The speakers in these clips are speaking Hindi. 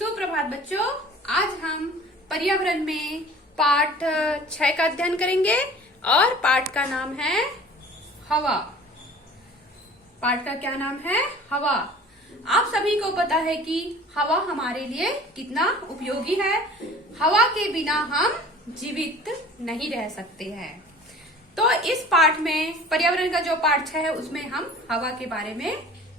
सुप्रभात बच्चों, आज हम पर्यावरण में पाठ 6 का अध्ययन करेंगे और पाठ का नाम है हवा। पाठ का क्या नाम है? हवा। आप सभी को पता है कि हवा हमारे लिए कितना उपयोगी है। हवा के बिना हम जीवित नहीं रह सकते हैं। तो इस पाठ में पर्यावरण का जो पाठ 6 है उसमें हम हवा के बारे में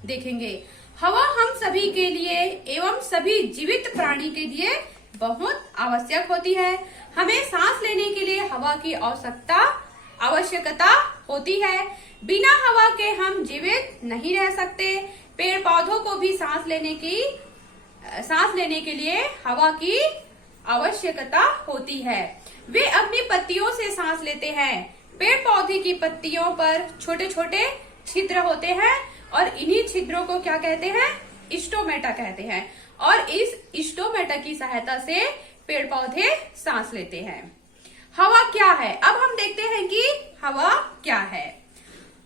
देखेंगे। हवा हम सभी के लिए एवं सभी जीवित प्राणी के लिए बहुत आवश्यक होती है। हमें सांस लेने के लिए हवा की आवश्यकता होती है। बिना हवा के हम जीवित नहीं रह सकते। पेड़ पौधों को भी सांस लेने के लिए हवा की आवश्यकता होती है। वे अपनी पत्तियों से सांस लेते हैं। पेड़ पौधे की पत्तियों पर छोटे छोटे छिद्र होते हैं और इन्हीं छिद्रों को क्या कहते हैं? स्टोमेटा कहते हैं। और इस स्टोमेटा की सहायता से पेड़ पौधे सांस लेते हैं। हवा क्या है? अब हम देखते हैं कि हवा क्या है।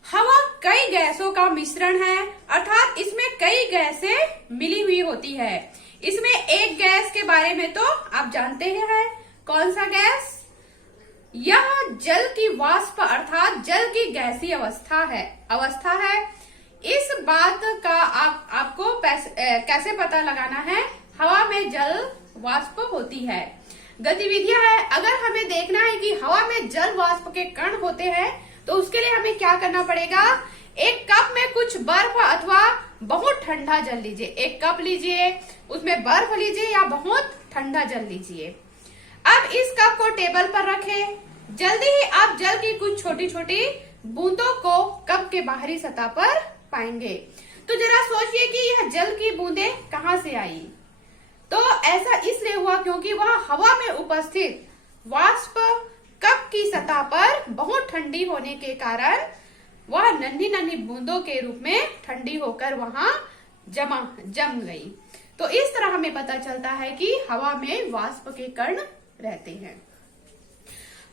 हवा कई गैसों का मिश्रण है, अर्थात इसमें कई गैसें मिली हुई होती है। इसमें एक गैस के बारे में तो आप जानते ही हैं। कौन सा गैस? यह जल की वाष्प अर्थात जल की गैसीय अवस्था है। इस बात का आपको कैसे पता लगाना है? हवा में जल वाष्प होती है। गतिविधियां है। अगर हमें देखना है कि हवा में जल वाष्प के कण होते हैं तो उसके लिए हमें क्या करना पड़ेगा? एक कप में कुछ बर्फ अथवा बहुत ठंडा जल लीजिए। एक कप लीजिए, उसमें बर्फ लीजिए या बहुत ठंडा जल लीजिए। अब इस कप को टेबल पर रखें। जल्दी ही आप जल की कुछ छोटी छोटी बूंदों को कप के बाहरी सतह पर पाएंगे। तो जरा सोचिए कि यह जल की बूंदें कहां से आई? तो ऐसा इसलिए हुआ क्योंकि वह हवा में उपस्थित वाष्प कप की सतह पर बहुत ठंडी होने के कारण वह नन्ही नन्ही बूंदों के रूप में ठंडी होकर वहां जम गई। तो इस तरह हमें पता चलता है कि हवा में वाष्प के कण रहते हैं।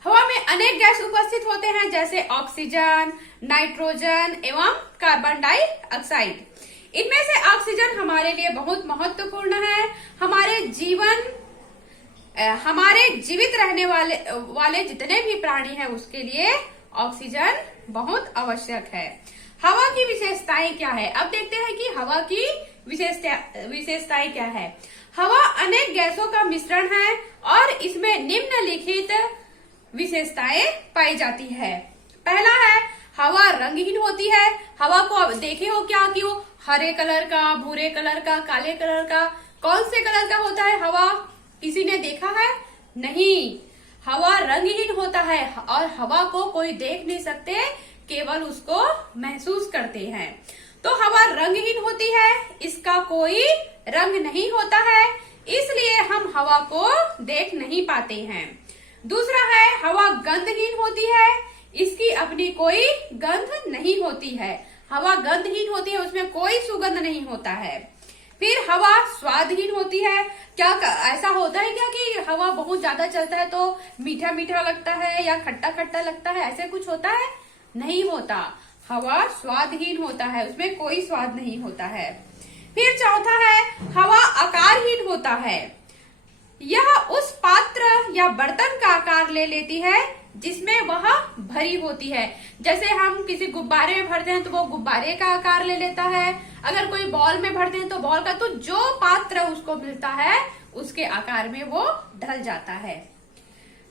हवा में अनेक गैस उपस्थित होते हैं, जैसे ऑक्सीजन, नाइट्रोजन एवं कार्बन डाइऑक्साइड। इनमें से ऑक्सीजन हमारे लिए बहुत महत्वपूर्ण है। हमारे जीवित रहने वाले जितने भी प्राणी हैं उसके लिए ऑक्सीजन बहुत आवश्यक है। हवा की विशेषताएं क्या है? अब देखते हैं कि हवा की विशेषताएं क्या है। हवा अनेक गैसों का मिश्रण है और इसमें निम्नलिखित विशेषताएं पाई जाती है। पहला है, हवा रंगहीन होती है। हवा को अब देखे हो क्या कि वो हरे कलर का, भूरे कलर का, काले कलर का, कौन से कलर का होता है हवा? किसी ने देखा है? नहीं। हवा रंगहीन होता है और हवा को कोई देख नहीं सकते, केवल उसको महसूस करते हैं। तो हवा रंगहीन होती है, इसका कोई रंग नहीं होता है, इसलिए हम हवा को देख नहीं पाते हैं। दूसरा है, हवा गंधहीन होती है, इसकी अपनी कोई गंध नहीं होती है। हवा गंधहीन होती है, उसमें कोई सुगंध नहीं होता है। फिर हवा स्वादहीन होती है। क्या ऐसा होता है क्या कि हवा बहुत ज्यादा चलता है तो मीठा मीठा लगता है या खट्टा खट्टा लगता है? ऐसे कुछ होता है? नहीं होता। हवा स्वादहीन होता है, उसमें कोई स्वाद नहीं होता है। फिर चौथा है, हवा आकारहीन होता है। यह उस पात्र या बर्तन का आकार ले लेती है जिसमें वह भरी होती है। जैसे हम किसी गुब्बारे में भरते हैं तो वो गुब्बारे का आकार ले लेता है। अगर कोई बॉल में भरते हैं तो बॉल का, तो जो पात्र उसको मिलता है उसके आकार में वो ढल जाता है।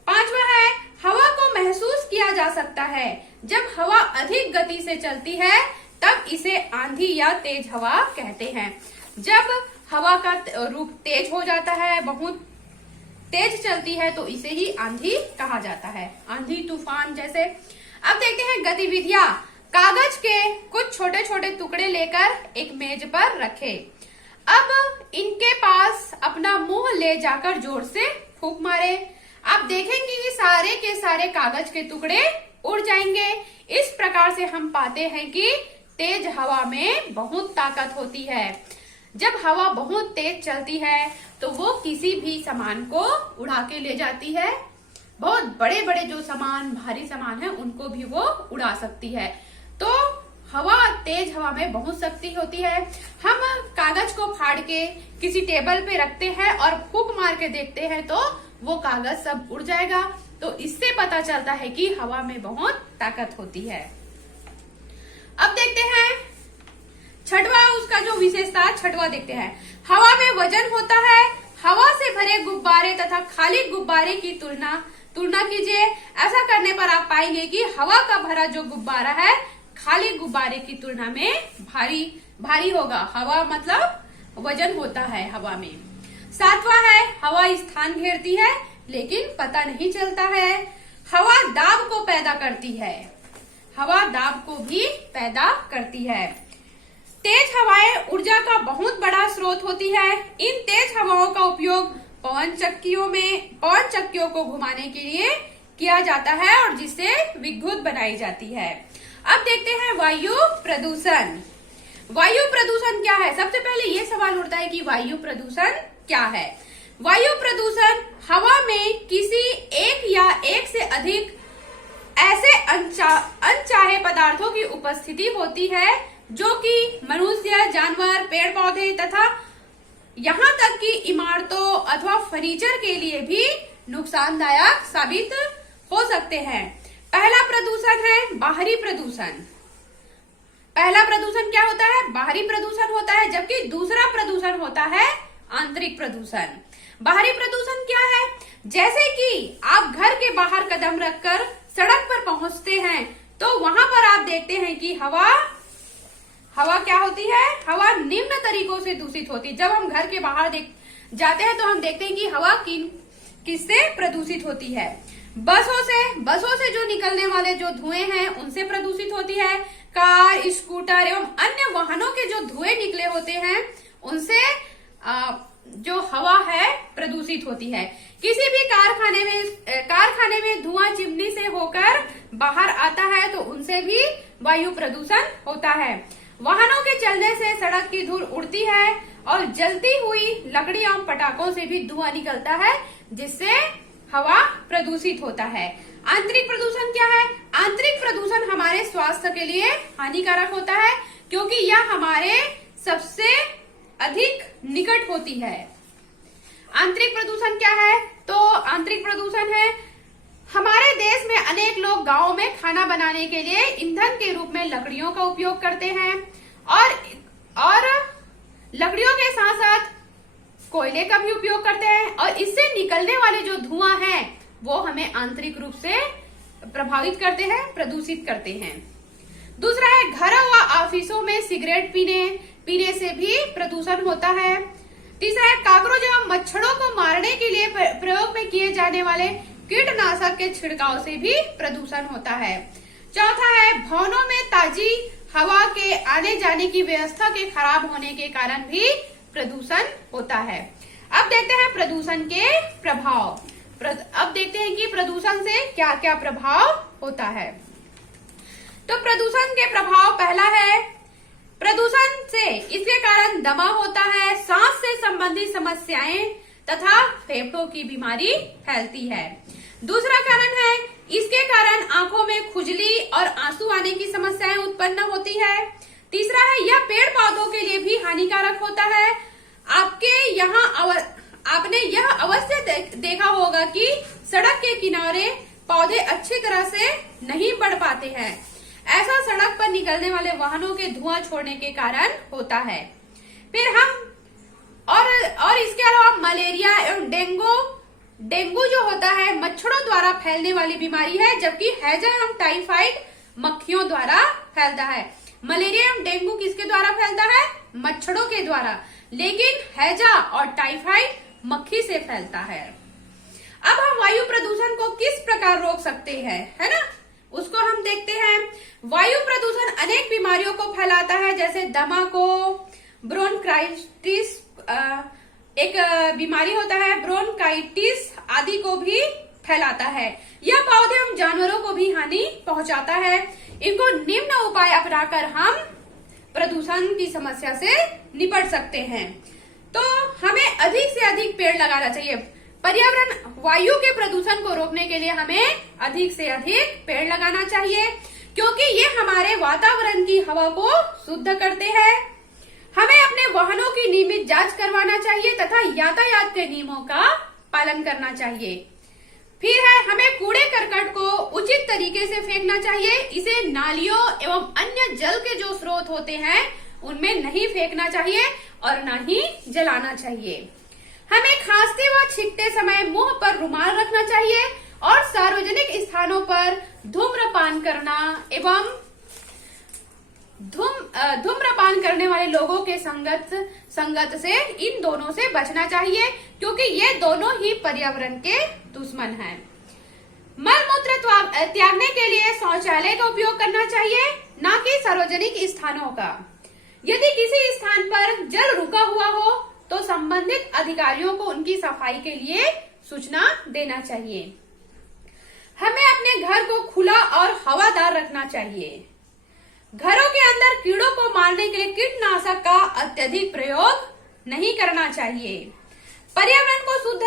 पांचवा है, हवा को महसूस किया जा सकता है। जब हवा अधिक गति से चलती है तब इसे आंधी या तेज हवा कहते हैं। जब हवा का रूप तेज हो जाता है, बहुत तेज चलती है, तो इसे ही आंधी कहा जाता है। आंधी तूफान जैसे। अब देखते हैं गतिविधियां। कागज के कुछ छोटे छोटे टुकड़े लेकर एक मेज पर रखें। अब इनके पास अपना मुंह ले जाकर जोर से फूंक मारे। आप देखेंगे कि सारे के सारे कागज के टुकड़े उड़ जाएंगे। इस प्रकार से हम पाते हैं कि तेज हवा में बहुत ताकत होती है। जब हवा बहुत तेज चलती है तो वो किसी भी सामान को उड़ा के ले जाती है। बहुत बड़े बड़े जो भारी सामान है उनको भी वो उड़ा सकती है। तो तेज हवा में बहुत शक्ति होती है। हम कागज को को फाड़ के किसी टेबल पे रखते हैं और फूंक मार के देखते हैं तो वो कागज सब उड़ जाएगा। तो इससे पता चलता है कि हवा में बहुत ताकत होती है। अब देखते हैं छठवां, उसका जो विशेषता छठवां देखते हैं। हवा में वजन होता है। हवा से भरे गुब्बारे तथा खाली गुब्बारे की तुलना कीजिए। ऐसा करने पर आप पाएंगे कि हवा का भरा जो गुब्बारा है खाली गुब्बारे की तुलना में भारी होगा। हवा मतलब वजन होता है हवा में। सातवां है हवा स्थान घेरती है लेकिन पता नहीं चलता है। हवा दाब को पैदा करती है। हवा दाब को भी पैदा करती है। तेज हवाएं ऊर्जा का बहुत बड़ा स्रोत होती है। इन तेज हवाओं का उपयोग पवन चक्कियों को घुमाने के लिए किया जाता है और जिससे विद्युत बनाई जाती है। अब देखते हैं वायु प्रदूषण। वायु प्रदूषण क्या है? सबसे पहले ये सवाल उठता है कि वायु प्रदूषण क्या है। वायु प्रदूषण हवा में किसी एक या एक से अधिक ऐसे अनचाहे पदार्थों की उपस्थिति होती है जो कि मनुष्य, जानवर, पेड़ पौधे तथा यहाँ तक कि इमारतों अथवा फर्नीचर के लिए भी नुकसानदायक साबित हो सकते हैं। पहला प्रदूषण है बाहरी प्रदूषण। पहला प्रदूषण क्या होता है? बाहरी प्रदूषण होता है, जबकि दूसरा प्रदूषण होता है आंतरिक प्रदूषण। बाहरी प्रदूषण क्या है? जैसे कि आप घर के बाहर कदम रखकर सड़क पर पहुंचते हैं तो वहां पर आप देखते हैं कि हवा क्या होती है? हवा निम्न तरीकों से दूषित होती है। जब हम घर के बाहर जाते हैं तो हम देखते हैं कि हवा किससे प्रदूषित होती है? बसों से जो निकलने वाले जो धुएं हैं उनसे प्रदूषित होती है। कार, स्कूटर एवं अन्य वाहनों के जो धुएं निकले होते हैं उनसे जो हवा है प्रदूषित होती है। किसी भी कारखाने में धुआं चिमनी से होकर बाहर आता है तो उनसे भी वायु प्रदूषण होता है। वाहनों के चलने से सड़क की धूल उड़ती है और जलती हुई लकड़ी एवं पटाखों से भी धुआं निकलता है जिससे हवा प्रदूषित होता है। आंतरिक प्रदूषण क्या है? आंतरिक प्रदूषण हमारे स्वास्थ्य के लिए हानिकारक होता है क्योंकि यह हमारे सबसे अधिक निकट होती है। आंतरिक प्रदूषण क्या है? तो आंतरिक प्रदूषण है हमारे देश में अनेक लोग गांवों में खाना बनाने के लिए ईंधन के रूप में लकड़ियों का उपयोग करते हैं और लकड़ियों के साथ साथ कोयले का भी उपयोग करते हैं और इससे निकलने वाले जो धुआं है वो हमें आंतरिक रूप से प्रभावित करते हैं, प्रदूषित करते हैं। दूसरा है घरों व ऑफिसों में सिगरेट पीने से भी प्रदूषण होता है। तीसरा है काकरोच एवं मच्छरों को मारने के लिए प्रयोग में किए जाने वाले कीटनाशक के छिड़काव से भी प्रदूषण होता है। चौथा है भवनों में ताजी हवा के आने जाने की व्यवस्था के खराब होने के कारण भी प्रदूषण होता है। अब देखते हैं प्रदूषण के प्रभाव। अब देखते हैं कि प्रदूषण से क्या क्या प्रभाव होता है। तो प्रदूषण के प्रभाव पहला है प्रदूषण से इसके कारण दमा होता है, सांस से संबंधित समस्याएं तथा फेफड़ों की बीमारी फैलती है। दूसरा कारण है इसके कारण आंखों में खुजली और आंसू आने की समस्याएं उत्पन्न होती है। तीसरा है यह पेड़ पौधों के लिए भी हानिकारक होता है। आपने यह अवश्य देखा होगा कि सड़क के किनारे पौधे अच्छी तरह से नहीं बढ़ पाते हैं। ऐसा सड़क पर निकलने वाले वाहनों के धुआं छोड़ने के कारण होता है। फिर हम और इसके अलावा मलेरिया एवं डेंगू जो होता है मच्छरों द्वारा फैलने वाली बीमारी है, जबकि हैजा एवं टाइफाइड मक्खियों द्वारा फैलता है। मलेरिया एवं डेंगू किसके द्वारा फैलता है? मच्छरों के द्वारा, लेकिन हैजा और टाइफाइड मक्खी से फैलता है। अब हम वायु प्रदूषण को किस प्रकार रोक सकते हैं, है ना, उसको हम देखते हैं। वायु प्रदूषण अनेक बीमारियों को फैलाता है, जैसे दमा को, ब्रोंकाइटिस एक बीमारी होता है, ब्रोंकाइटिस आदि को भी फैलाता है। यह पौधे एवं जानवरों को भी हानि पहुंचाता है। इनको निम्न उपाय अपनाकर हम प्रदूषण की समस्या से निपट सकते हैं। तो हमें अधिक से अधिक पेड़ लगाना चाहिए। पर्यावरण वायु के प्रदूषण को रोकने के लिए हमें अधिक से अधिक पेड़ लगाना चाहिए, क्योंकि ये हमारे वातावरण की हवा को शुद्ध करते हैं। हमें अपने वाहनों की नियमित जांच करवाना चाहिए तथा यातायात के नियमों का पालन करना चाहिए। फिर है, हमें कूड़े करकट को उचित तरीके से फेंकना चाहिए। इसे नालियों एवं अन्य जल के जो स्रोत होते हैं उनमें नहीं फेंकना चाहिए और न ही जलाना चाहिए। हमें खांसते व छींकते समय मुंह पर रुमाल रखना चाहिए और सार्वजनिक स्थानों पर धूम्रपान करना एवं धूम्रपान करने वाले लोगों के संगत से इन दोनों से बचना चाहिए, क्योंकि ये दोनों ही पर्यावरण के दुश्मन हैं। मल मूत्र त्यागने के लिए शौचालय का उपयोग करना चाहिए, न कि सार्वजनिक स्थानों का। यदि किसी स्थान पर जल रुका हुआ हो तो संबंधित अधिकारियों को उनकी सफाई के लिए सूचना देना चाहिए। हमें अपने घर को खुला और हवादार रखना चाहिए। घरों के अंदर कीड़ों को मारने के लिए कीटनाशक का अत्यधिक प्रयोग नहीं करना चाहिए। पर्यावरण को शुद्ध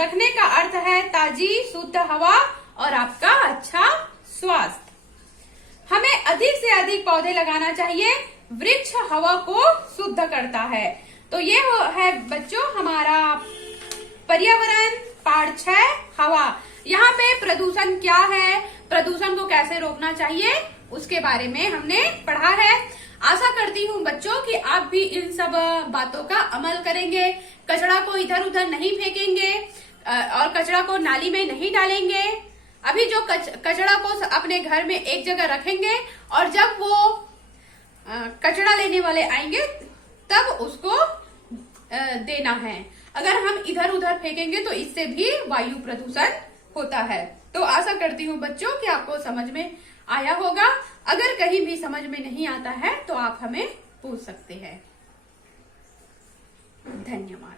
रखने का अर्थ है ताजी शुद्ध हवा और आपका अच्छा स्वास्थ्य। हमें अधिक से अधिक पौधे लगाना चाहिए। वृक्ष हवा को शुद्ध करता है। तो ये है बच्चों हमारा पर्यावरण पाठ 6 हवा। यहाँ पे प्रदूषण क्या है, प्रदूषण को कैसे रोकना चाहिए, उसके बारे में हमने पढ़ा है। आशा करती हूँ बच्चों कि आप भी इन सब बातों का अमल करेंगे। कचरा को इधर उधर नहीं फेंकेंगे और कचरा को नाली में नहीं डालेंगे। अभी जो कचरा को अपने घर में एक जगह रखेंगे और जब वो कचरा लेने वाले आएंगे तब उसको देना है। अगर हम इधर उधर फेंकेंगे तो इससे भी वायु प्रदूषण होता है। तो आशा करती हूँ बच्चों कि आपको समझ में आया होगा। अगर कहीं भी समझ में नहीं आता है तो आप हमें पूछ सकते हैं। धन्यवाद।